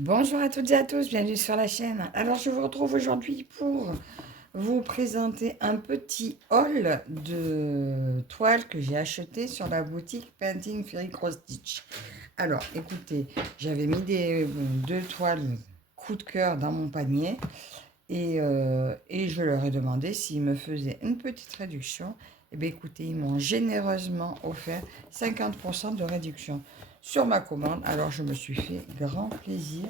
Bonjour à toutes et à tous, bienvenue sur la chaîne. Alors je vous retrouve aujourd'hui pour vous présenter un petit haul de toiles que j'ai acheté sur la boutique Painting Fairy Cross Stitch. Alors écoutez, j'avais mis deux toiles coup de cœur dans mon panier et je leur ai demandé s'ils me faisaient une petite réduction. Et bien écoutez, ils m'ont généreusement offert 50% de réduction sur ma commande. Alors je me suis fait grand plaisir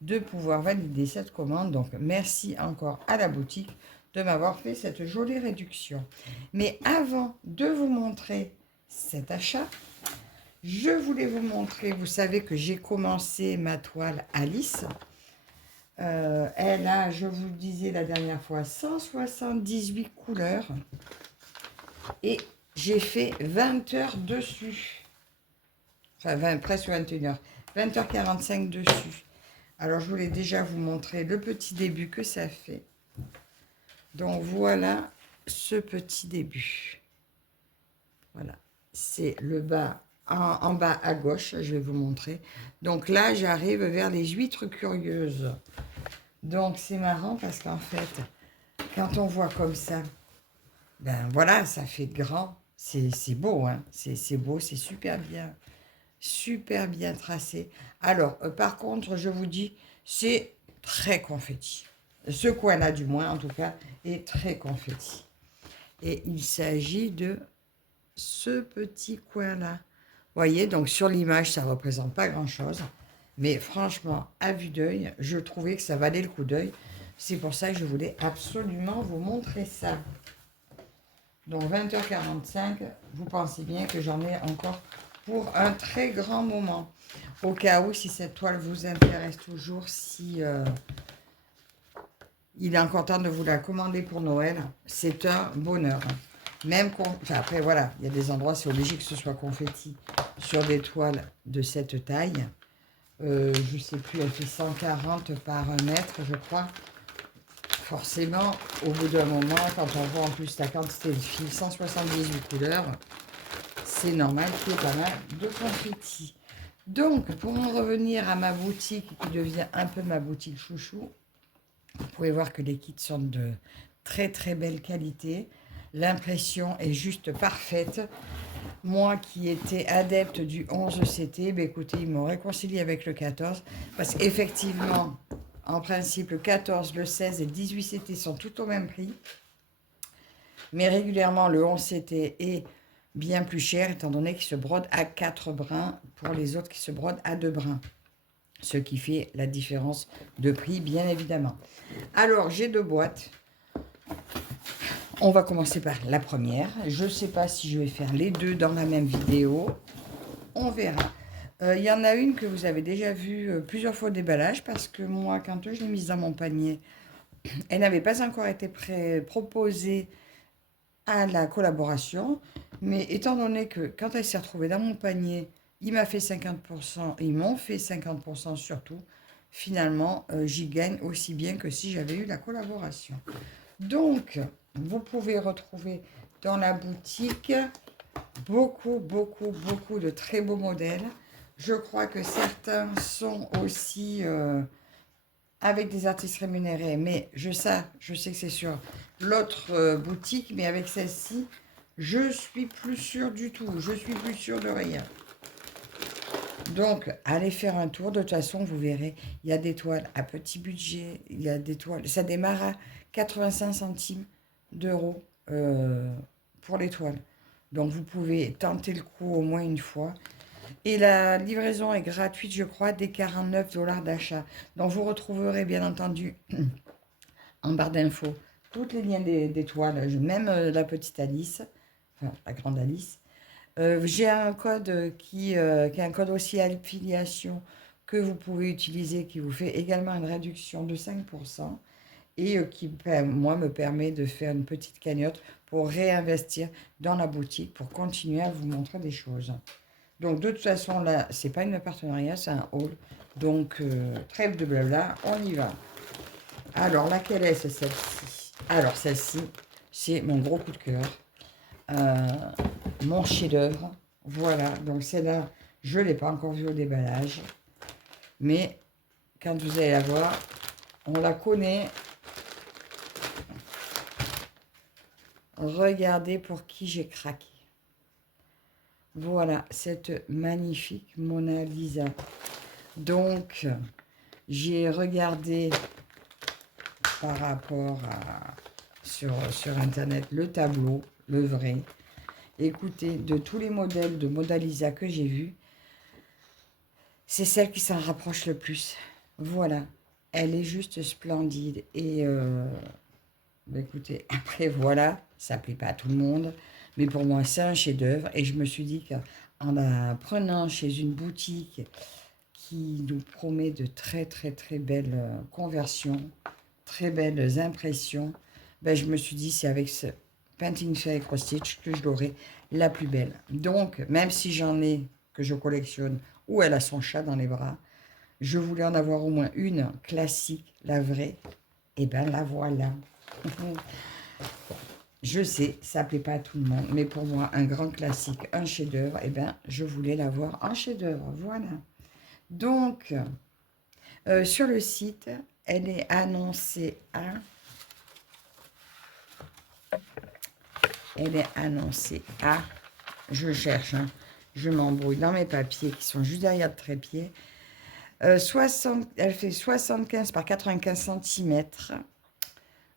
de pouvoir valider cette commande. Donc merci encore à la boutique de m'avoir fait cette jolie réduction. Mais avant de vous montrer cet achat, je voulais vous montrer, vous savez que j'ai commencé ma toile Alice. Elle a, je vous le disais la dernière fois, 178 couleurs et j'ai fait 20 heures dessus. Enfin, presque 21 heures. 20h45 dessus. Alors, je voulais déjà vous montrer le petit début que ça fait. Donc, voilà ce petit début. Voilà. C'est le bas, en bas à gauche, je vais vous montrer. Donc là, j'arrive vers les huîtres curieuses. Donc, c'est marrant parce qu'en fait, quand on voit comme ça, ben voilà, ça fait grand. C'est beau, hein. C'est beau, c'est super bien tracé. Alors, par contre, je vous dis, c'est très confetti. Ce coin-là, du moins, en tout cas, est très confetti. Et il s'agit de ce petit coin-là. Vous voyez, donc sur l'image, ça ne représente pas grand-chose. Mais franchement, à vue d'œil, je trouvais que ça valait le coup d'œil. C'est pour ça que je voulais absolument vous montrer ça. Donc 20h45, vous pensez bien que j'en ai encore pour un très grand moment. Au cas où, si cette toile vous intéresse toujours, si il est encore temps de vous la commander pour Noël, c'est un bonheur. Même enfin, après, voilà, il y a des endroits, c'est obligé que ce soit confetti sur des toiles de cette taille. Je ne sais plus, elle fait 140 par 1 mètre, je crois. Forcément, au bout d'un moment, quand on voit en plus la quantité de fil, 178 couleurs, c'est normal qu'il y ait pas mal de confetti. Donc, pour en revenir à ma boutique, qui devient un peu ma boutique chouchou, vous pouvez voir que les kits sont de très belle qualité. L'impression est juste parfaite. Moi qui étais adepte du 11 CT, ben écoutez, ils m'ont réconcilié avec le 14. Parce qu'effectivement, en principe, le 14, le 16 et le 18 CT sont tout au même prix. Mais régulièrement, le 11 CT est bien plus cher, étant donné qu'il se brode à 4 brins pour les autres qui se brodent à 2 brins. Ce qui fait la différence de prix, bien évidemment. Alors, j'ai 2 boîtes. On va commencer par la première. Je ne sais pas si je vais faire les deux dans la même vidéo. On verra. Il y en a une que vous avez déjà vue plusieurs fois au déballage parce que moi, quand je l'ai mise dans mon panier, elle n'avait pas encore été proposée à la collaboration. Mais étant donné que quand elle s'est retrouvée dans mon panier, il m'a fait 50%, ils m'ont fait 50% surtout, finalement, j'y gagne aussi bien que si j'avais eu la collaboration. Donc, vous pouvez retrouver dans la boutique beaucoup de très beaux modèles. Je crois que certains sont aussi avec des artistes rémunérés, mais je sais que c'est sur l'autre boutique, mais avec celle-ci, je suis plus sûre du tout. Je suis plus sûre de rien. Donc, allez faire un tour. De toute façon, vous verrez, il y a des toiles à petit budget. Il y a des toiles. Ça démarre à 85 centimes d'euros pour les toiles. Donc, vous pouvez tenter le coup au moins une fois. Et la livraison est gratuite, je crois, dès 49 $ d'achat. Donc, vous retrouverez bien entendu en barre d'infos toutes les liens des toiles, même la petite Alice, enfin la grande Alice. J'ai un code qui est un code aussi affiliation que vous pouvez utiliser, qui vous fait également une réduction de 5% et qui, moi, me permet de faire une petite cagnotte pour réinvestir dans la boutique, pour continuer à vous montrer des choses. Donc, de toute façon, là, c'est pas une partenariat, c'est un haul. Donc, trêve de blabla, on y va. Alors, laquelle est celle-ci? Alors, celle-ci, c'est mon gros coup de cœur. Mon chef-d'œuvre. Voilà, donc celle-là, je ne l'ai pas encore vue au déballage. Mais quand vous allez la voir, on la connaît. Regardez pour qui j'ai craqué. Voilà, cette magnifique Mona Lisa. Donc, j'ai regardé par rapport à sur Internet le tableau, le vrai. Écoutez, de tous les modèles de Mona Lisa que j'ai vus, c'est celle qui s'en rapproche le plus. Voilà, elle est juste splendide. Et écoutez, après voilà, ça ne plaît pas à tout le monde, mais pour moi c'est un chef-d'œuvre. Et je me suis dit qu'en la prenant chez une boutique qui nous promet de très très très belles conversions, très belles impressions, ben, je me suis dit c'est avec ce Painting Fair Cross Stitch que je l'aurai la plus belle. Donc même si j'en ai que je collectionne où elle a son chat dans les bras, je voulais en avoir au moins une classique, la vraie. Et ben la voilà. Je sais, ça ne plaît pas à tout le monde, mais pour moi, un grand classique, un chef-d'œuvre, et ben je voulais l'avoir en chef-d'œuvre. Voilà. Donc, sur le site, elle est annoncée à... Elle est annoncée à... Je cherche, hein, je m'embrouille dans mes papiers qui sont juste derrière le trépied. Elle fait 75 par 95 cm.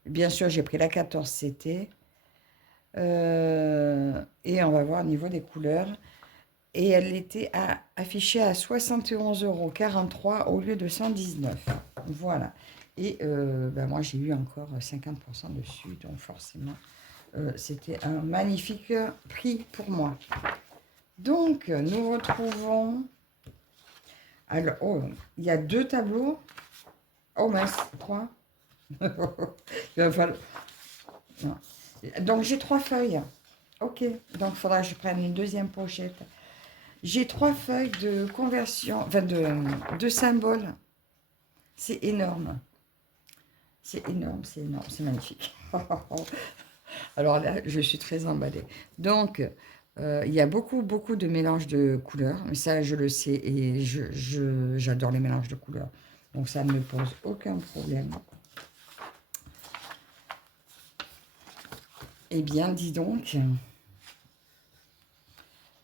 Bien sûr, j'ai pris la 14 CT. Et on va voir au niveau des couleurs. Et elle était affichée à 71,43 € au lieu de 119. Voilà. Et ben moi, j'ai eu encore 50% dessus. Donc forcément, c'était un magnifique prix pour moi. Donc, nous retrouvons... Alors, oh, il y a 2 tableaux. Oh mince, 3. Il va falloir... Non. Donc, j'ai 3 feuilles. Ok, donc il faudra que je prenne une deuxième pochette. J'ai 3 feuilles de conversion, enfin de symboles. C'est énorme. C'est énorme, c'est énorme, c'est magnifique. Alors là, je suis très emballée. Donc, il y a beaucoup de mélanges de couleurs. Mais ça, je le sais et j'adore les mélanges de couleurs. Donc, ça ne me pose aucun problème. Eh bien, dis donc...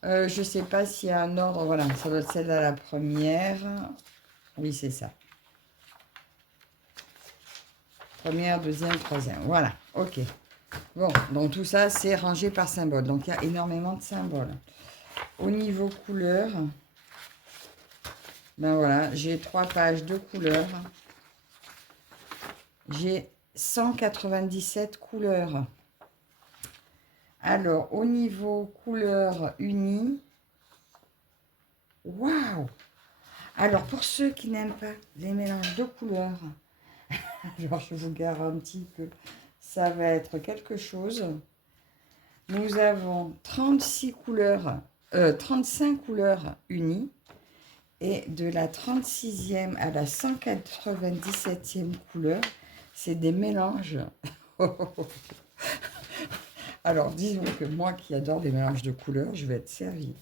je ne sais pas s'il y a un ordre. Voilà, ça doit être celle à la première. Oui, c'est ça. Première, deuxième, troisième. Voilà, ok. Bon, donc tout ça, c'est rangé par symbole. Donc, il y a énormément de symboles. Au niveau couleur, ben voilà, j'ai 3 pages de couleurs. J'ai 197 couleurs. Alors, au niveau couleur unie, waouh! Alors, pour ceux qui n'aiment pas les mélanges de couleurs, alors je vous garantis que ça va être quelque chose. Nous avons 36 couleurs, 35 couleurs unies. Et de la 36e à la 197e couleur, c'est des mélanges. Alors, disons que moi qui adore les mélanges de couleurs, je vais être servie.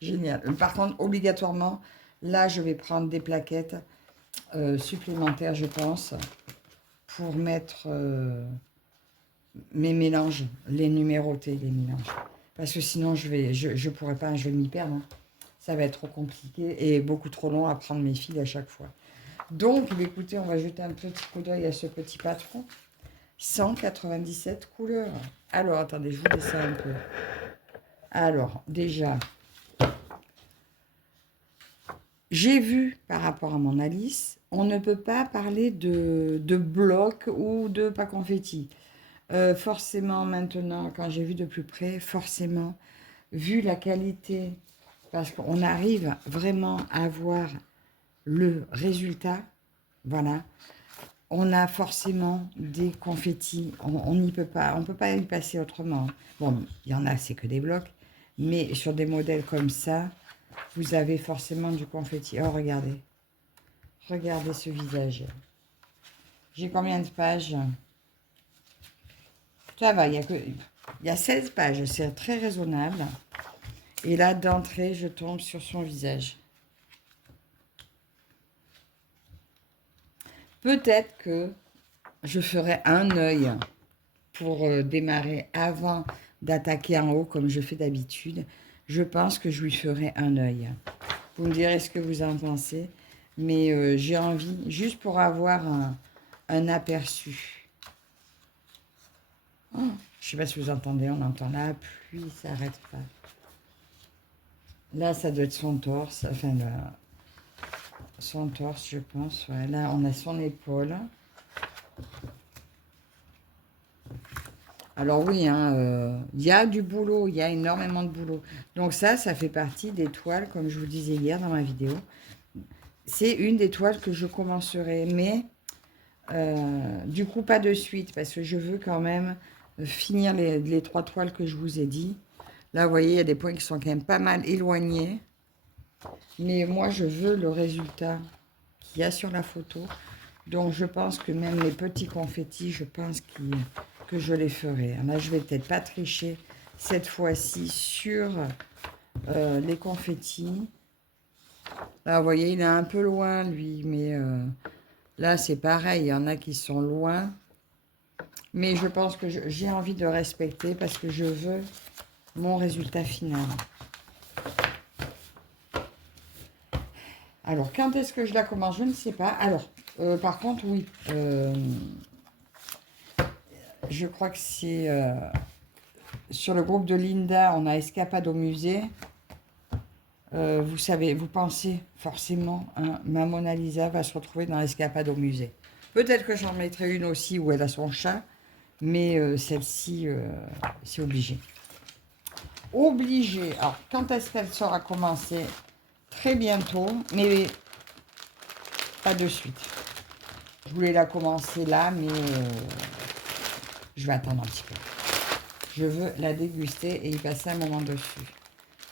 Génial. Par contre, obligatoirement, là, je vais prendre des plaquettes supplémentaires, je pense, pour mettre mes mélanges, les numéroter, les mélanges. Parce que sinon, je pourrais pas, je vais m'y perdre. Hein. Ça va être trop compliqué et beaucoup trop long à prendre mes fils à chaque fois. Donc, écoutez, on va jeter un petit coup d'œil à ce petit patron. 197 couleurs. Alors, attendez, je vous descends un peu. Alors, déjà, j'ai vu par rapport à mon Alice, on ne peut pas parler de blocs ou de pas confetti. Forcément, maintenant, quand j'ai vu de plus près, forcément, vu la qualité, parce qu'on arrive vraiment à voir le résultat, voilà, on a forcément des confettis, on n'y peut pas, on ne peut pas y passer autrement. Bon, il y en a, c'est que des blocs, mais sur des modèles comme ça, vous avez forcément du confetti. Oh, regardez, regardez ce visage. J'ai combien de pages? Ça va, il y a 16 pages, c'est très raisonnable. Et là, d'entrée, je tombe sur son visage. Peut-être que je ferai un œil pour démarrer avant d'attaquer en haut comme je fais d'habitude. Je pense que je lui ferai un œil. Vous me direz ce que vous en pensez. Mais j'ai envie, juste pour avoir un aperçu. Oh, je ne sais pas si vous entendez, on entend la pluie, ça n'arrête pas. Là, ça doit être son torse, enfin, son torse, je pense. Ouais. Là, on a son épaule. Alors oui, hein, y a du boulot, il y a énormément de boulot. Donc ça fait partie des toiles, comme je vous disais hier dans ma vidéo. C'est une des toiles que je commencerai, mais du coup pas de suite, parce que je veux quand même finir les 3 toiles que je vous ai dit. Là, vous voyez, il y a des points qui sont quand même pas mal éloignés. Mais moi, je veux le résultat qu'il y a sur la photo. Donc, je pense que même les petits confettis, je pense que je les ferai. Là, je vais peut-être pas tricher cette fois-ci sur les confettis. Là, vous voyez, il est un peu loin, lui. Mais là, c'est pareil. Il y en a qui sont loin. Mais je pense que j'ai envie de respecter parce que je veux mon résultat final. Alors, quand est-ce que je la commence? Je ne sais pas. Alors, par contre, oui. Je crois que c'est sur le groupe de Linda, on a Escapade au musée. Vous savez, vous pensez forcément, hein, ma Mona Lisa va se retrouver dans Escapade au musée. Peut-être que j'en mettrai une aussi où elle a son chat, mais celle-ci, c'est obligé. Obligé. Alors, quand est-ce qu'elle sera commencée? Très bientôt, mais pas de suite. Je voulais la commencer là, mais je vais attendre un petit peu. Je veux la déguster et y passer un moment dessus.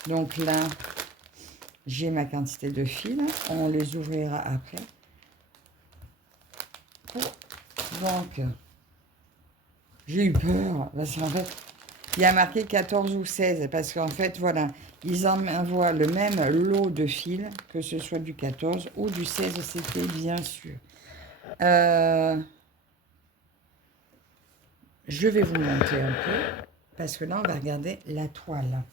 Donc là, j'ai ma quantité de fils. On les ouvrira après. Donc, j'ai eu peur. Parce qu'en fait, il y a marqué 14 ou 16. Parce qu'en fait, voilà, ils envoient le même lot de fils, que ce soit du 14 ou du 16, c'était bien sûr. Je vais vous montrer un peu. Parce que là, on va regarder la toile.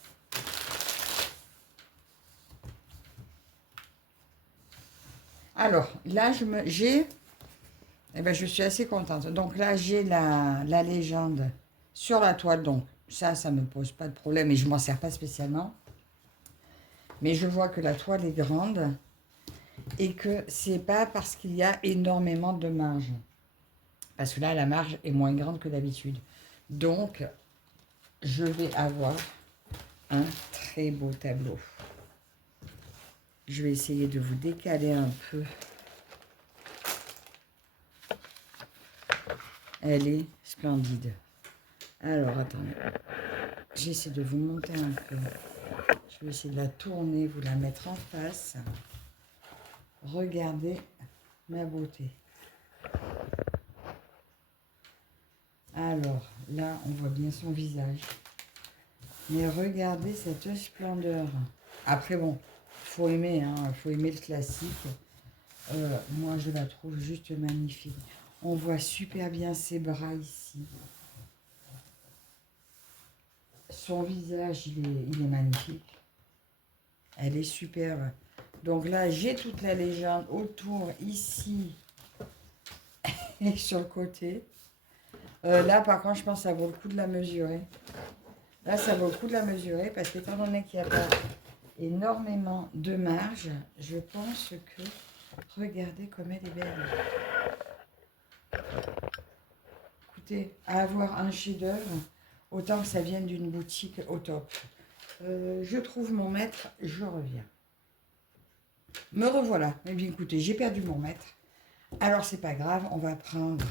Alors, là, je suis assez contente. Donc là, j'ai la légende sur la toile. Donc, ça ne me pose pas de problème et je ne m'en sers pas spécialement. Mais je vois que la toile est grande et que c'est pas parce qu'il y a énormément de marge. Parce que là, la marge est moins grande que d'habitude. Donc, je vais avoir un très beau tableau. Je vais essayer de vous décaler un peu. Elle est splendide. Alors, attendez. J'essaie de vous monter un peu. Je vais essayer de la tourner, vous la mettre en face. Regardez ma beauté. Alors, là, on voit bien son visage. Mais regardez cette splendeur. Après, bon, faut aimer, hein, faut aimer le classique. Moi, je la trouve juste magnifique. On voit super bien ses bras ici. Son visage, il est magnifique. Elle est superbe. Donc là, j'ai toute la légende autour, ici et sur le côté. Là, par contre, je pense que ça vaut le coup de la mesurer. Là, ça vaut le coup de la mesurer parce qu'étant donné qu'il n'y a pas énormément de marge, je pense que... Regardez comme elle est belle. Écoutez, à avoir un chef-d'œuvre, autant que ça vienne d'une boutique au top. Je trouve mon mètre, je reviens. Me revoilà. Eh bien, écoutez, j'ai perdu mon mètre. Alors, c'est pas grave, on va prendre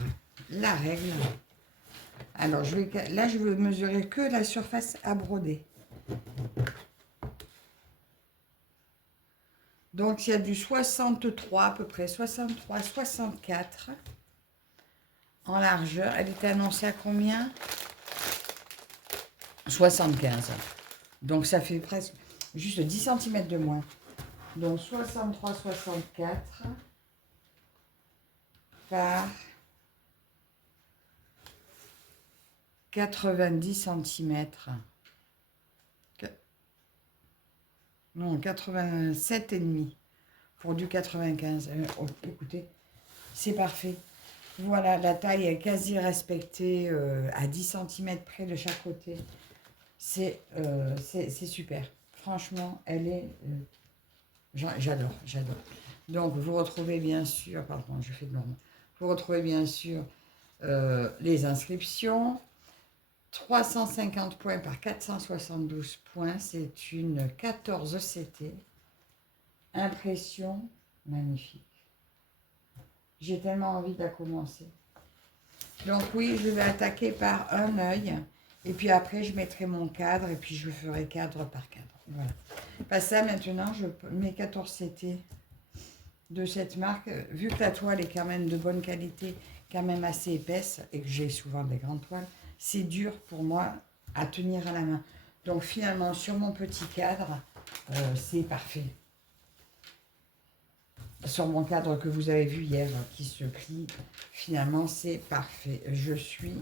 la règle. Alors, là, je veux mesurer que la surface à broder. Donc, il y a du 63 à peu près, 63, 64 en largeur. Elle était annoncée à combien? 75. Donc, ça fait presque juste 10 cm de moins. Donc, 63, 64. par 90 centimètres. Non, 87,5 pour du 95. Oh, écoutez, c'est parfait. Voilà, la taille est quasi respectée à 10 centimètres près de chaque côté. C'est super. Franchement, elle est... j'adore, j'adore. Donc, vous retrouvez bien sûr... Pardon, je fais de l'ombre. Vous retrouvez bien sûr les inscriptions. 350 points par 472 points. C'est une 14 CT. Impression magnifique. J'ai tellement envie de la commencer. Donc oui, je vais attaquer par un œil. Et puis après, je mettrai mon cadre. Et puis je ferai cadre par cadre. Voilà. Pas ça, maintenant, je mets 14 CT de cette marque. Vu que la toile est quand même de bonne qualité, quand même assez épaisse, et que j'ai souvent des grandes toiles, c'est dur pour moi à tenir à la main. Donc finalement, sur mon petit cadre, c'est parfait. Sur mon cadre que vous avez vu hier, qui se plie, finalement, c'est parfait. Je suis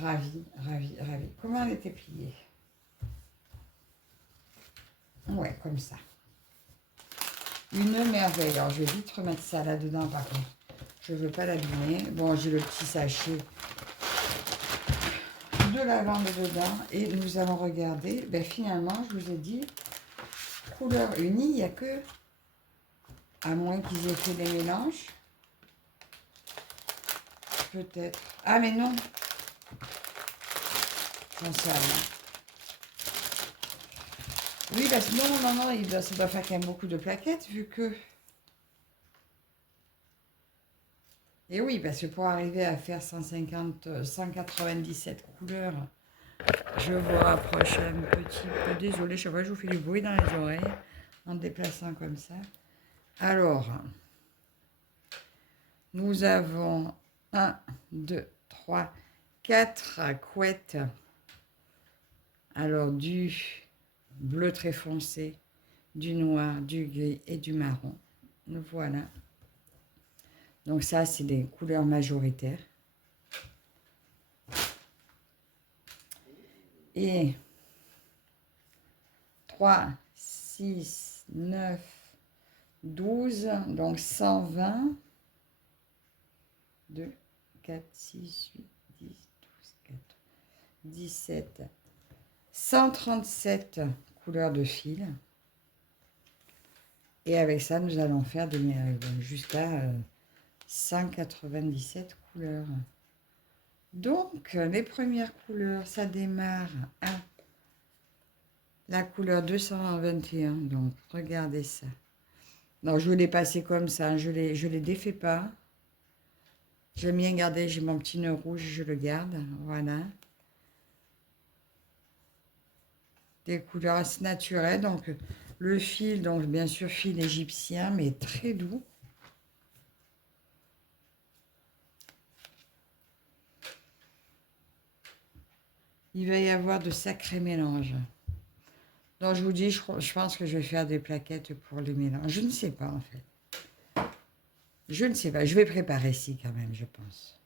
ravie, ravie, ravie. Comment elle était pliée? Ouais, comme ça. Une merveille. Alors, je vais vite remettre ça là-dedans, par contre. Je ne veux pas l'abîmer. Bon, j'ai le petit sachet de lavande dedans. Et nous allons regarder. Ben, finalement, je vous ai dit, couleur unie, il n'y a que... À moins qu'ils aient fait des mélanges. Peut-être. Ah, mais non. J'en sais rien. Oui, parce que non, ça doit faire quand même beaucoup de plaquettes, vu que... Et oui, parce que pour arriver à faire 197 couleurs, je vous rapproche un petit peu. Désolée, chaque fois je vous fais du bruit dans les oreilles, en déplaçant comme ça. Alors, nous avons 1, 2, 3, 4 couettes. Alors, du bleu très foncé, du noir, du gris et du marron. Voilà. Donc ça, c'est des couleurs majoritaires. Et 3, 6, 9, 12, donc 120. 2, 4, 6, 8, 10, 12, 14, 17, 137 couleurs de fil. Et avec ça, nous allons faire jusqu'à 197 couleurs. Donc, les premières couleurs, ça démarre à la couleur 221. Donc, regardez ça. Non, je l'ai passé comme ça. Je les défais pas. J'aime bien garder, j'ai mon petit nœud rouge, je le garde. Voilà. Des couleurs assez naturelles. Donc, le fil, donc bien sûr, fil égyptien, mais très doux. Il va y avoir de sacrés mélanges. Donc, je vous dis, je pense que je vais faire des plaquettes pour les mélanges. Je ne sais pas, en fait. Je ne sais pas. Je vais préparer ici, quand même, je pense.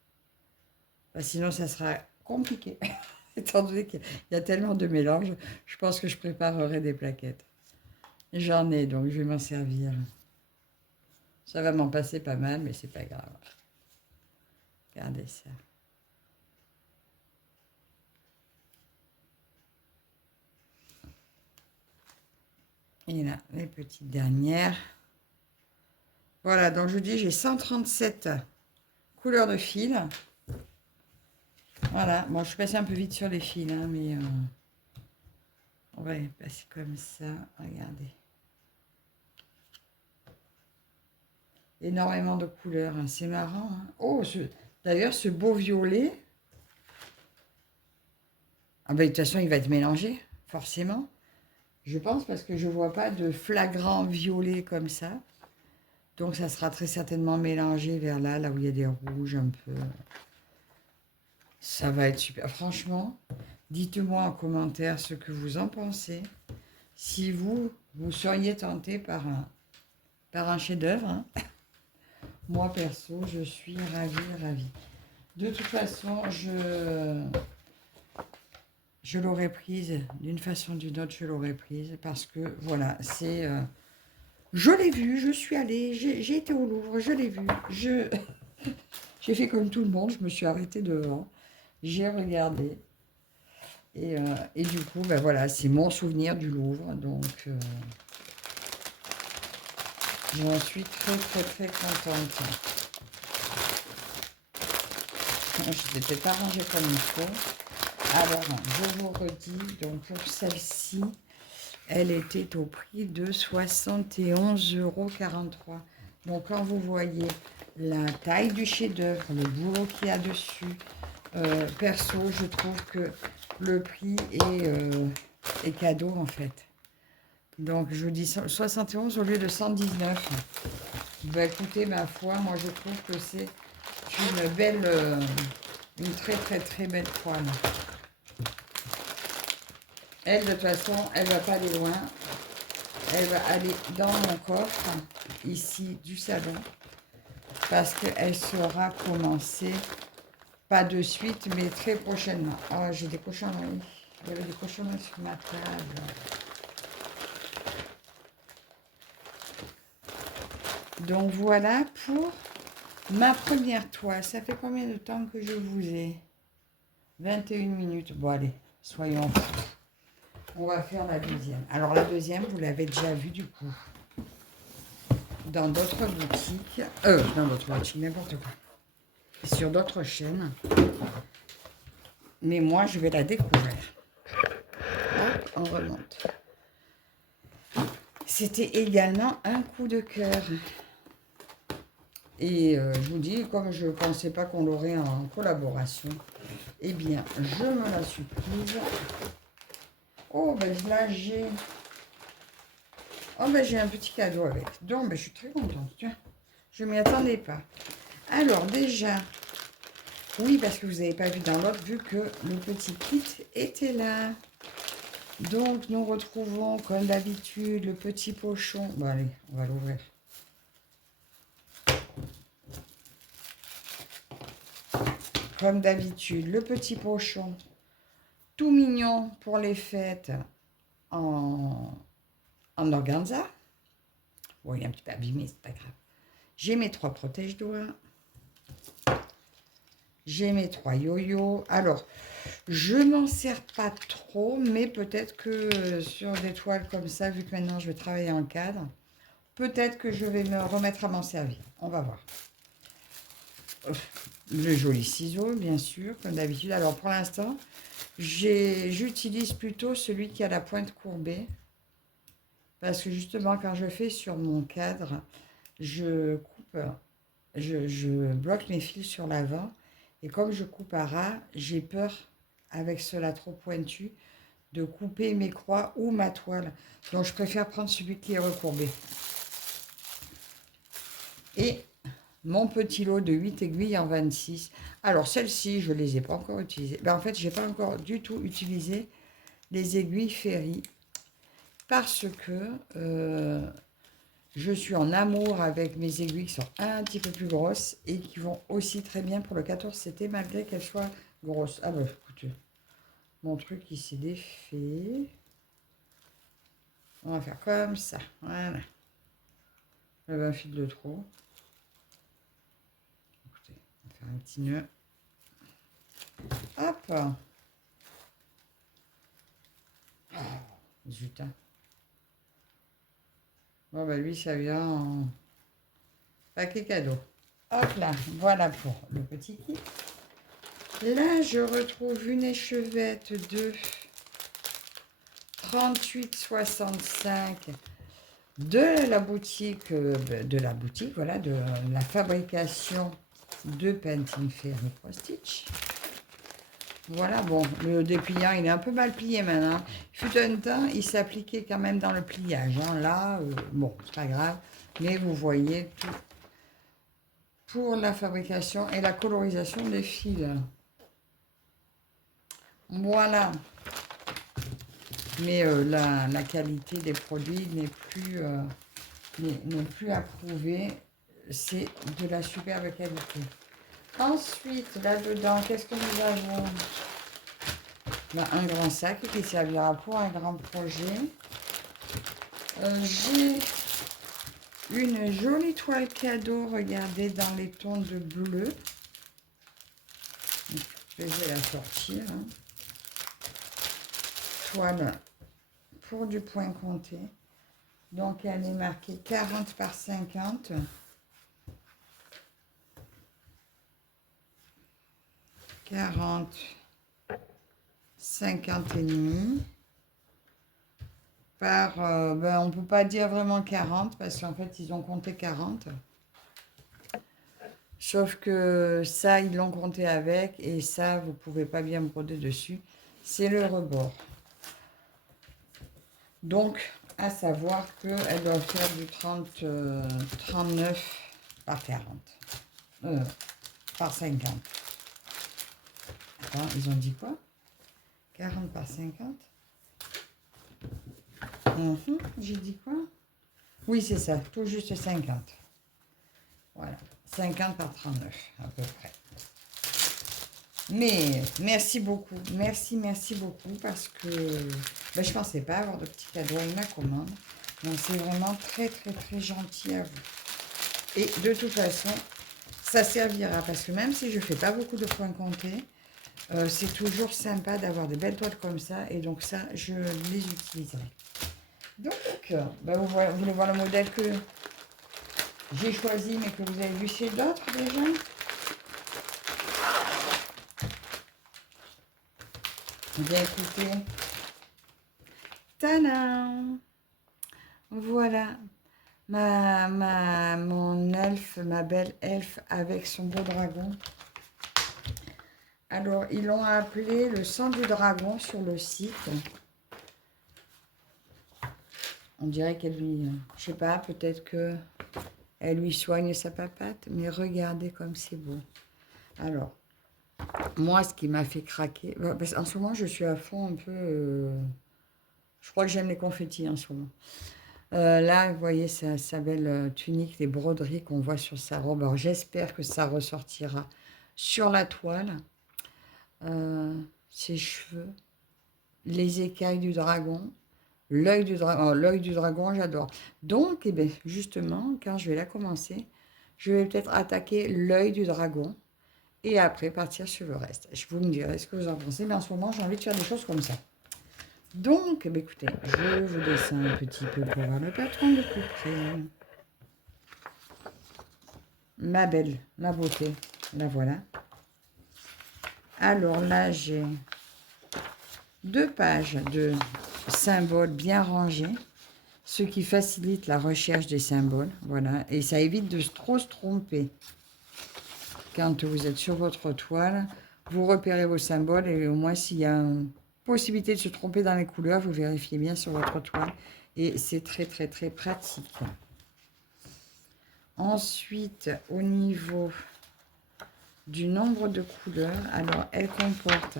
Sinon, ça sera compliqué. Étant donné qu'il y a tellement de mélanges, je pense que je préparerai des plaquettes. J'en ai, donc je vais m'en servir. Ça va m'en passer pas mal, mais c'est pas grave. Regardez ça. Et là, les petites dernières. Voilà, donc je vous dis, j'ai 137 couleurs de fil. Voilà, bon, je suis passée un peu vite sur les fils, hein, mais on va les passer comme ça. Regardez. Énormément de couleurs, hein, c'est marrant. Hein. Oh, d'ailleurs, ce beau violet. Ah ben, de toute façon, il va être mélangé, forcément. Je pense, parce que je ne vois pas de flagrant violet comme ça. Donc, ça sera très certainement mélangé vers là où il y a des rouges un peu. Ça va être super. Franchement, dites-moi en commentaire ce que vous en pensez. Si vous seriez tenté par un chef-d'œuvre, hein, Moi, perso, je suis ravie. De toute façon, je l'aurais prise. D'une façon ou d'une autre, je l'aurais prise. Parce que, voilà, c'est... je l'ai vu, je suis allée, j'ai été au Louvre, je l'ai vu. J'ai fait comme tout le monde, je me suis arrêtée devant. J'ai regardé. Et du coup, ben voilà, c'est mon souvenir du Louvre. Donc, j'en suis très contente. Je n'étais pas rangée comme il faut. Alors, je vous redis, donc pour celle-ci, elle était au prix de 71,43 €. Donc, quand vous voyez la taille du chef-d'œuvre, le boulot qu'il y a dessus, perso, je trouve que le prix est cadeau en fait. Donc, je vous dis 71 au lieu de 119. Bah écoutez, ma foi, moi je trouve que c'est une belle, une très belle toile. Elle, de toute façon, elle va pas aller loin. Elle va aller dans mon coffre, ici, du salon, parce qu'elle sera commencée, pas de suite, mais très prochainement. Oh, j'ai des cochonneries. Il y avait des cochonneries sur ma table. Donc voilà pour ma première toile. Ça fait combien de temps que je vous ai? 21 minutes. Bon, allez, soyons fous. On va faire la deuxième. Alors, la deuxième, vous l'avez déjà vue du coup. Dans d'autres boutiques. Dans d'autres boutiques, n'importe quoi. Sur d'autres chaînes. Mais moi, je vais la découvrir. Hop, on remonte. C'était également un coup de cœur. Et je vous dis, comme je ne pensais pas qu'on l'aurait en collaboration, eh bien, je me la suis prise. Oh, ben là, j'ai... Oh, ben j'ai un petit cadeau avec. Donc, ben, je suis très contente. Tiens, je ne m'y attendais pas. Alors, déjà... Oui, parce que vous n'avez pas vu dans l'autre, vu que le petit kit était là. Donc, nous retrouvons, comme d'habitude, le petit pochon. Bon, allez, on va l'ouvrir. Comme d'habitude, le petit pochon, tout mignon pour les fêtes, en organza. Bon, il est un petit peu abîmé, c'est pas grave. J'ai mes 3 protège-doigts. J'ai mes 3 yo-yo. Alors, je m'en sers pas trop, mais peut-être que sur des toiles comme ça, vu que maintenant je vais travailler en cadre, peut-être que je vais me remettre à m'en servir. On va voir. Le joli ciseau, bien sûr, comme d'habitude. Alors, pour l'instant, j'utilise plutôt celui qui a la pointe courbée. Parce que justement, quand je fais sur mon cadre, je coupe, je bloque mes fils sur l'avant. Et comme je coupe à ras, j'ai peur, avec cela trop pointu, de couper mes croix ou ma toile. Donc, je préfère prendre celui qui est recourbé. Et mon petit lot de 8 aiguilles en 26. Alors, celles-ci, je ne les ai pas encore utilisées. Ben, en fait, je n'ai pas encore du tout utilisé les aiguilles Ferry. Parce que je suis en amour avec mes aiguilles qui sont un petit peu plus grosses et qui vont aussi très bien pour le 14 CT malgré qu'elles soient grosses. Ah bah écoutez, mon truc il s'est défait. On va faire comme ça. Voilà. J'avais un fil de trop. Écoutez, on va faire un petit nœud. Hop. Oh, zut. Bon bah lui ça vient en paquet cadeau. Hop là, voilà pour le petit kit. Là, je retrouve une échevette de 38,65 de la boutique, voilà, de la fabrication de Painting Ferry Cross Stitch. Voilà, bon, le dépliant, il est un peu mal plié maintenant. Il fut un temps, il s'appliquait quand même dans le pliage. Hein. Là, bon, c'est pas grave, mais vous voyez tout pour la fabrication et la colorisation des fils. Voilà. Mais la qualité des produits n'est plus approuvée. c'est de la superbe qualité. Ensuite, là-dedans, qu'est-ce que nous avons? Ben, un grand sac qui servira pour un grand projet. J'ai une jolie toile cadeau, regardez, dans les tons de bleu. Je vais la sortir. Hein. Toile pour du point compté. Donc, elle est marquée 40 par 50. 40, 50 et demi. Par, ben, on ne peut pas dire vraiment 40 parce qu'en fait, ils ont compté 40. Sauf que ça, ils l'ont compté avec et ça, vous ne pouvez pas bien broder dessus. C'est le rebord. Donc, à savoir qu'elle doit faire du 39 par 40. Par 50. Attends, ils ont dit quoi? 40 par 50. J'ai dit quoi? Oui, c'est ça, tout juste 50. Voilà, 50 par 39 à peu près. Mais merci beaucoup, merci beaucoup parce que ben, je ne pensais pas avoir de petits cadeaux avec ma commande. Donc c'est vraiment très gentil à vous. Et de toute façon, ça servira parce que même si je ne fais pas beaucoup de points comptés, c'est toujours sympa d'avoir des belles toiles comme ça. Et donc ça, je les utiliserai. Donc, ben vous voulez voir le modèle que j'ai choisi mais que vous avez vu chez d'autres déjà? Bien écoutez, tadam! Voilà, mon elfe, ma belle elfe avec son beau dragon. Alors, ils l'ont appelé le sang du dragon sur le site. On dirait qu'elle lui, je sais pas, peut-être que elle lui soigne sa papate, mais regardez comme c'est beau. Alors, moi, ce qui m'a fait craquer, parce qu'en ce moment, je suis à fond un peu, je crois que j'aime les confettis en ce moment. Là, vous voyez sa belle tunique, les broderies qu'on voit sur sa robe. Alors, j'espère que ça ressortira sur la toile. Ses cheveux, les écailles du dragon, l'œil du dragon. Oh, l'œil du dragon, j'adore. Donc, eh bien, justement, quand je vais la commencer, je vais peut-être attaquer l'œil du dragon et après partir sur le reste. Je vous me dirai ce que vous en pensez, mais en ce moment, j'ai envie de faire des choses comme ça. Donc, eh bien, écoutez, je vous descends un petit peu pour voir le patron de plus près. Ma belle, ma beauté, la voilà. Alors là, j'ai 2 pages de symboles bien rangés, ce qui facilite la recherche des symboles. Voilà, et ça évite de trop se tromper. Quand vous êtes sur votre toile, vous repérez vos symboles et au moins s'il y a une possibilité de se tromper dans les couleurs, vous vérifiez bien sur votre toile. Et c'est très pratique. Ensuite, au niveau du nombre de couleurs, alors elle comporte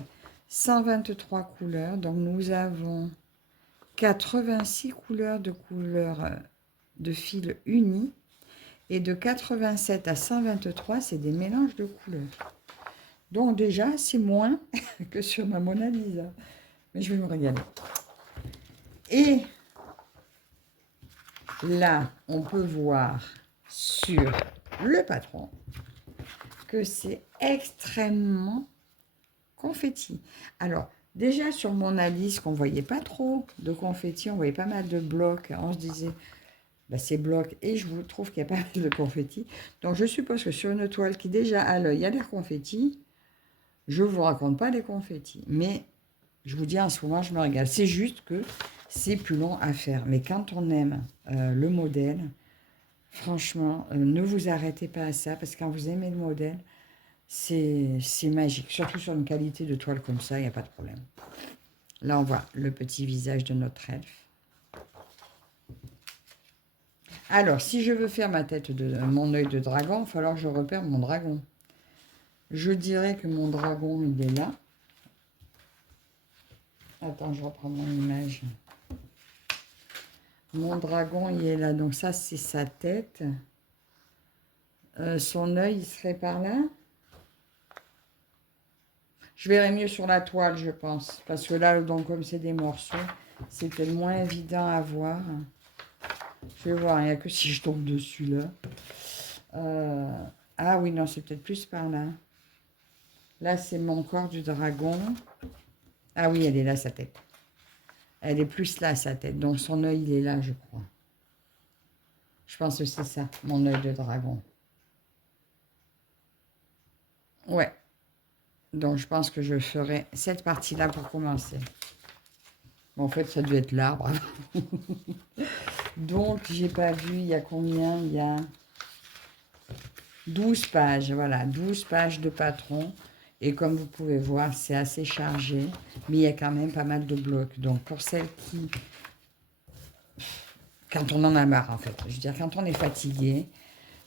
123 couleurs. Donc nous avons 86 couleurs de fil unis. Et de 87 à 123, c'est des mélanges de couleurs. Donc déjà, c'est moins que sur ma Mona Lisa. Mais je vais me régaler. Et là, on peut voir sur le patron que c'est extrêmement confetti. Alors, déjà sur mon Alice, qu'on ne voyait pas trop de confetti, on voyait pas mal de blocs. On se disait, bah, c'est blocs et je vous trouve qu'il y a pas mal de confetti. Donc, je suppose que sur une toile qui déjà à l'œil, il y a des confettis, je ne vous raconte pas les confettis. Mais je vous dis, en ce moment, je me régale. C'est juste que c'est plus long à faire. Mais quand on aime le modèle, franchement, ne vous arrêtez pas à ça. Parce que quand vous aimez le modèle, c'est magique. Surtout sur une qualité de toile comme ça, il n'y a pas de problème. Là, on voit le petit visage de notre elfe. Alors, si je veux faire ma tête de mon œil de dragon, il va falloir que je repère mon dragon. Je dirais que mon dragon, il est là. Attends, je reprends mon image. Mon dragon, il est là. Donc ça, c'est sa tête. Son œil, il serait par là. Je verrai mieux sur la toile, je pense. Parce que là, donc, comme c'est des morceaux, c'est peut-être moins évident à voir. Je vais voir, il n'y a que si je tombe dessus, là. Ah oui, non, c'est peut-être plus par là. Là, c'est mon corps du dragon. Ah oui, elle est là, sa tête. Elle est plus là, sa tête. Donc, son œil, il est là, je crois. Je pense que c'est ça, mon œil de dragon. Ouais. Donc, je pense que je ferai cette partie-là pour commencer. Bon, en fait, ça devait être l'arbre. Donc, j'ai pas vu, il y a combien? Il y a 12 pages, voilà, 12 pages de patron. Et comme vous pouvez voir, c'est assez chargé, mais il y a quand même pas mal de blocs. Donc, pour celles qui... Quand on en a marre, en fait. Je veux dire, quand on est fatigué,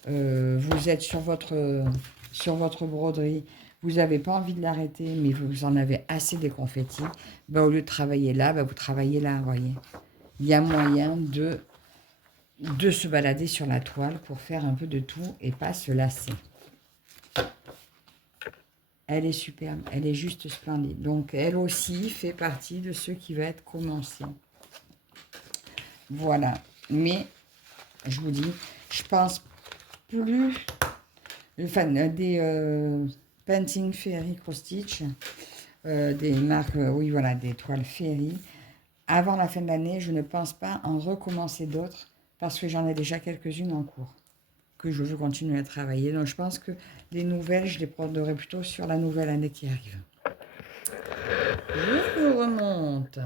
vous êtes sur votre broderie, vous n'avez pas envie de l'arrêter, mais vous en avez assez des confettis, bah, au lieu de travailler là, bah, vous travaillez là, vous voyez. Il y a moyen de se balader sur la toile pour faire un peu de tout et pas se lasser. Elle est superbe, elle est juste splendide. Donc, elle aussi fait partie de ceux qui va être commencé. Voilà. Mais, je vous dis, je pense plus... Enfin, des Painting Fairy Cross Stitch, des marques, oui, voilà, des toiles Fairy. Avant la fin de l'année, je ne pense pas en recommencer d'autres parce que j'en ai déjà quelques-unes en cours que je veux continuer à travailler. Donc, je pense que les nouvelles, je les prendrai plutôt sur la nouvelle année qui arrive. Je remonte.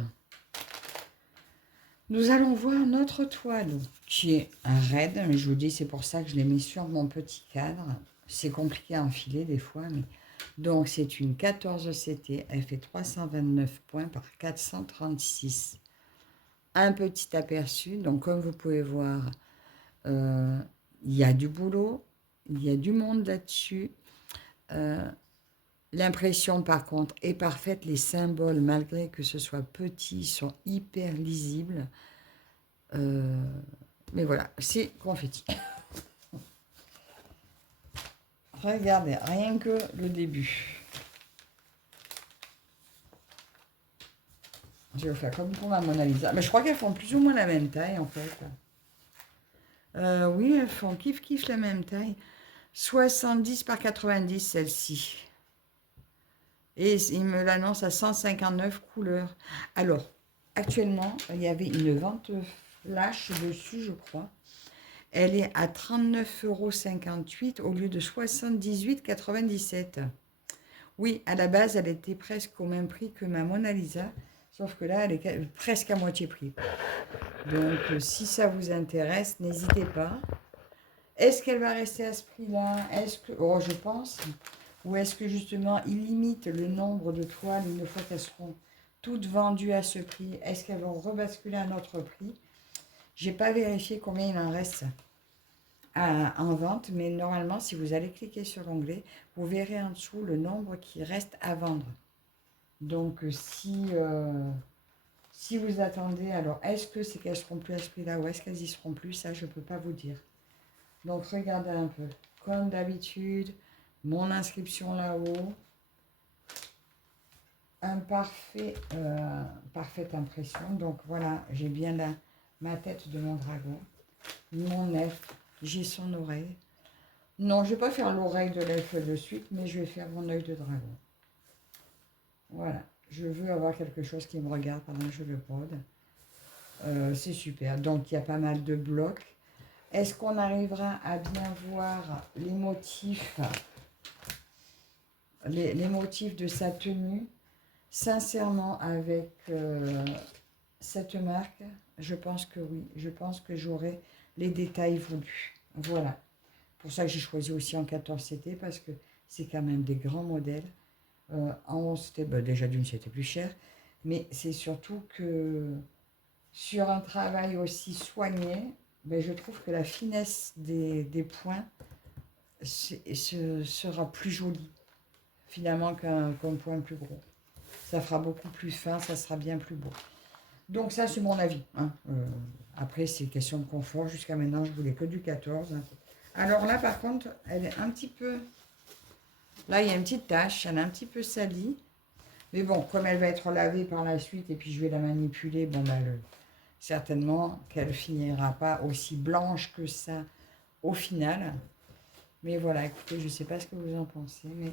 Nous allons voir notre toile qui est raide, mais je vous dis, c'est pour ça que je l'ai mis sur mon petit cadre. C'est compliqué à enfiler des fois, mais... Donc, c'est une 14 CT. Elle fait 329 points par 436. Un petit aperçu. Donc, comme vous pouvez voir, il y a du boulot. Il y a du monde là-dessus. L'impression, par contre, est parfaite. Les symboles, malgré que ce soit petit, sont hyper lisibles. Mais voilà, c'est confetti. Regardez, rien que le début. Je vais faire comme pour la Mona Lisa. Mais je crois qu'elles font plus ou moins la même taille, en fait. Oui, elles font kiff la même taille. 70 par 90, celle-ci. Et il me l'annonce à 159 couleurs. Alors, actuellement, il y avait une vente flash dessus, je crois. Elle est à 39,58 € au lieu de 78,97 €. Oui, à la base, elle était presque au même prix que ma Mona Lisa. Sauf que là, elle est presque à moitié prix. Donc, si ça vous intéresse, n'hésitez pas. Est-ce qu'elle va rester à ce prix-là? Est-ce que... Oh, je pense. Ou est-ce que justement, il limite le nombre de toiles une fois qu'elles seront toutes vendues à ce prix? Est-ce qu'elles vont rebasculer à notre prix? Je n'ai pas vérifié combien il en reste en vente, mais normalement, si vous allez cliquer sur l'onglet, vous verrez en dessous le nombre qui reste à vendre. Donc, si vous attendez, alors est-ce que c'est qu'elles seront plus à ce prix-là ou est-ce qu'elles y seront plus? Ça, je ne peux pas vous dire. Donc, regardez un peu. Comme d'habitude, mon inscription là-haut. Parfaite impression. Donc, voilà, j'ai bien là ma tête de mon dragon. Mon elfe, j'ai son oreille. Non, je ne vais pas faire l'oreille de l'elfe de suite, mais je vais faire mon œil de dragon. Voilà, je veux avoir quelque chose qui me regarde pendant que je le brode. C'est super. Donc, il y a pas mal de blocs. Est-ce qu'on arrivera à bien voir les motifs, les motifs de sa tenue? Sincèrement, avec cette marque, je pense que oui. Je pense que j'aurai les détails voulus. Voilà. Pour ça que j'ai choisi aussi en 14 CT, parce que c'est quand même des grands modèles. En 11 c'était déjà d'une, c'était plus cher. Mais c'est surtout que sur un travail aussi soigné, je trouve que la finesse des points sera plus jolie, finalement, qu'un point plus gros. Ça fera beaucoup plus fin, ça sera bien plus beau. Donc ça, c'est mon avis. Hein. Après, c'est question de confort. Jusqu'à maintenant, je voulais que du 14. Hein. Alors là, par contre, elle est un petit peu... Là, il y a une petite tache, elle est un petit peu salie. Mais bon, comme elle va être lavée par la suite et puis je vais la manipuler, bon, ben, certainement qu'elle finira pas aussi blanche que ça au final. Mais voilà, écoutez, je ne sais pas ce que vous en pensez, mais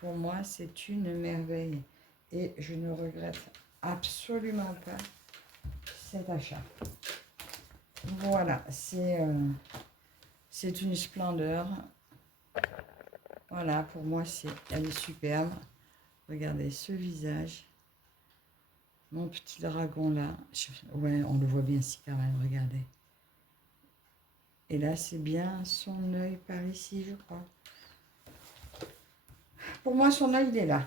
pour moi, c'est une merveille. Et je ne regrette absolument pas cet achat. Voilà, c'est une splendeur. Voilà, pour moi, elle est superbe. Regardez ce visage. Mon petit dragon là. Ouais, on le voit bien ici quand même, regardez. Et là, c'est bien son œil par ici, je crois. Pour moi, son œil, il est là.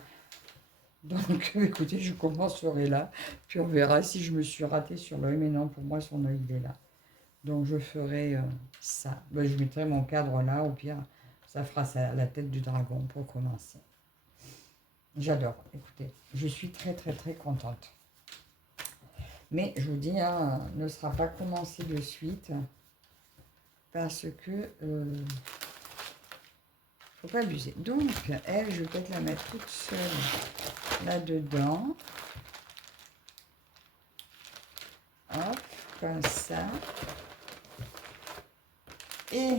Donc, écoutez, je commencerai là. Puis on verra si je me suis ratée sur l'œil. Mais non, pour moi, son œil, il est là. Donc, je ferai ça. Ben, je mettrai mon cadre là. Au pire, ça fera ça, la tête du dragon pour commencer. J'adore. Écoutez, je suis très, très, très contente. Mais je vous dis, hein, ne sera pas commencé de suite. Parce que... faut pas abuser. Donc, elle, je vais peut-être la mettre toute seule là-dedans. Hop, comme ça. Et...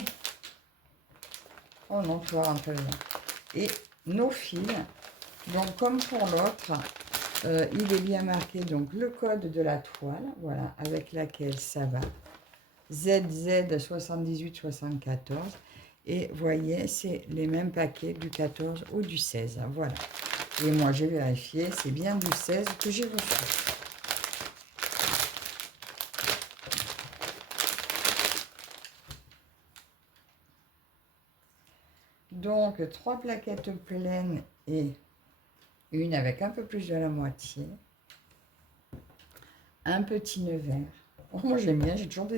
oh non, tu vas rentrer dedans. Et nos fils, donc comme pour l'autre, il est bien marqué donc le code de la toile, voilà, avec laquelle ça va. ZZ7874. Et voyez, c'est les mêmes paquets du 14 ou du 16. Voilà. Et moi, j'ai vérifié, c'est bien du 16 que j'ai reçu. Donc, 3 plaquettes pleines et une avec un peu plus de la moitié. Un petit nœud vert. Oh, moi, j'aime bien, j'ai toujours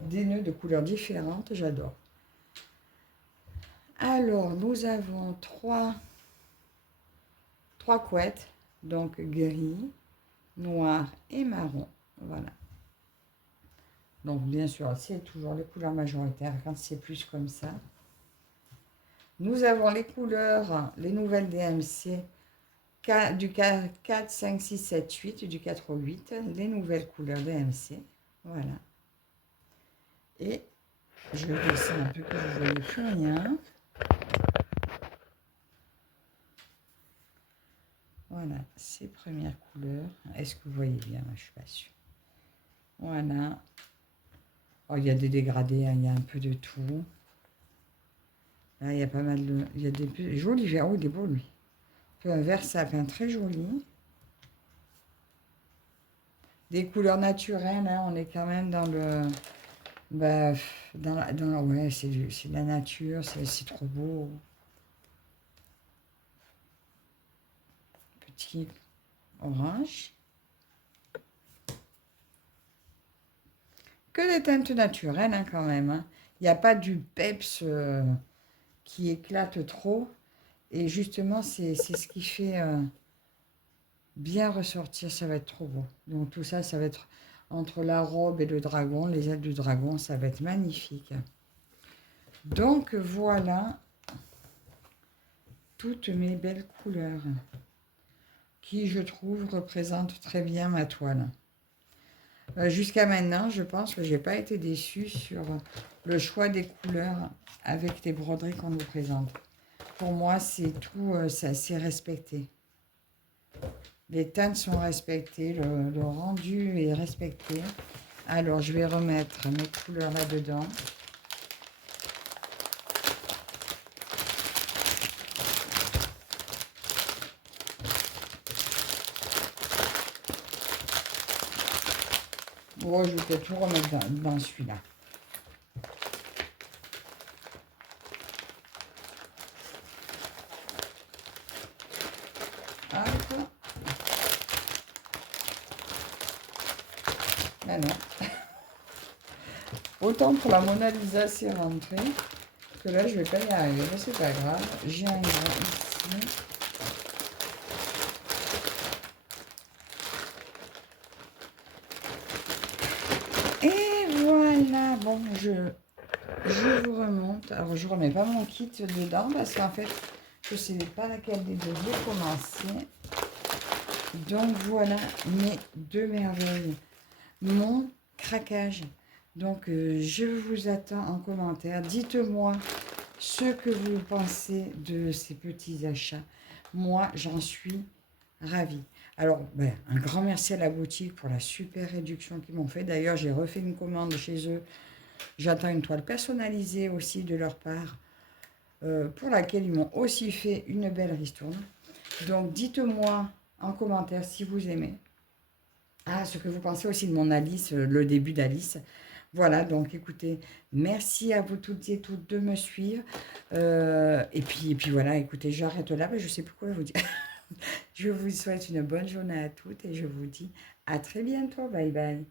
des nœuds de couleurs différentes, j'adore. Alors, nous avons trois couettes, donc gris, noir et marron. Voilà. Donc, bien sûr, c'est toujours les couleurs majoritaires quand c'est plus comme ça. Nous avons les couleurs, les nouvelles DMC du 4, 5, 6, 7, 8, du 4 au 8, les nouvelles couleurs DMC. Voilà. Et je vais descendre un peu que vous ne voyez plus rien. Voilà, ces premières couleurs. Est-ce que vous voyez bien? Moi, je ne suis pas sûre. Voilà. Oh, il y a des dégradés, hein, il y a un peu de tout. Là, il y a pas mal de... il y a des jolis verts. Oh, il est beau, lui. Un vert sapin très joli. Des couleurs naturelles, hein, on est quand même dans le... bah, ouais, c'est de la nature, c'est trop beau. Petit orange. Que des teintes naturelles, hein, quand même. Hein. Il n'y a pas du peps qui éclate trop. Et justement, c'est ce qui fait bien ressortir. Ça va être trop beau. Donc tout ça, ça va être entre la robe et le dragon, les ailes du dragon, ça va être magnifique. Donc voilà toutes mes belles couleurs qui, je trouve, représentent très bien ma toile. Jusqu'à maintenant, je pense que je n'ai pas été déçue sur le choix des couleurs avec les broderies qu'on nous présente. Pour moi, c'est tout, c'est respecté. Les teintes sont respectées, le rendu est respecté. Alors, je vais remettre mes couleurs là-dedans. Bon, je vais peut-être tout remettre dans celui-là. Hop. Ah non. Autant pour la Mona Lisa, c'est rentré, que là, je vais pas y arriver, mais c'est pas grave. J'ai un grand ici. Et voilà, bon, je vous remonte. toutes. Alors, je remets pas mon kit dedans parce qu'en fait, je ne sais pas laquelle des deux j'ai commencé. Donc, voilà mes deux merveilles. Mon craquage. Donc, je vous attends en commentaire. Dites-moi ce que vous pensez de ces petits achats. Moi, j'en suis ravie. Alors, ben, un grand merci à la boutique pour la super réduction qu'ils m'ont fait. D'ailleurs, j'ai refait une commande chez eux. J'attends une toile personnalisée aussi de leur part, pour laquelle ils m'ont aussi fait une belle ristourne. Donc, dites-moi en commentaire si vous aimez. Ah, ce que vous pensez aussi de mon Alice, le début d'Alice. Voilà, donc écoutez, merci à vous toutes et toutes de me suivre. Et puis voilà, écoutez, j'arrête là, mais je ne sais plus quoi vous dire. Je vous souhaite une bonne journée à toutes et je vous dis à très bientôt. Bye bye.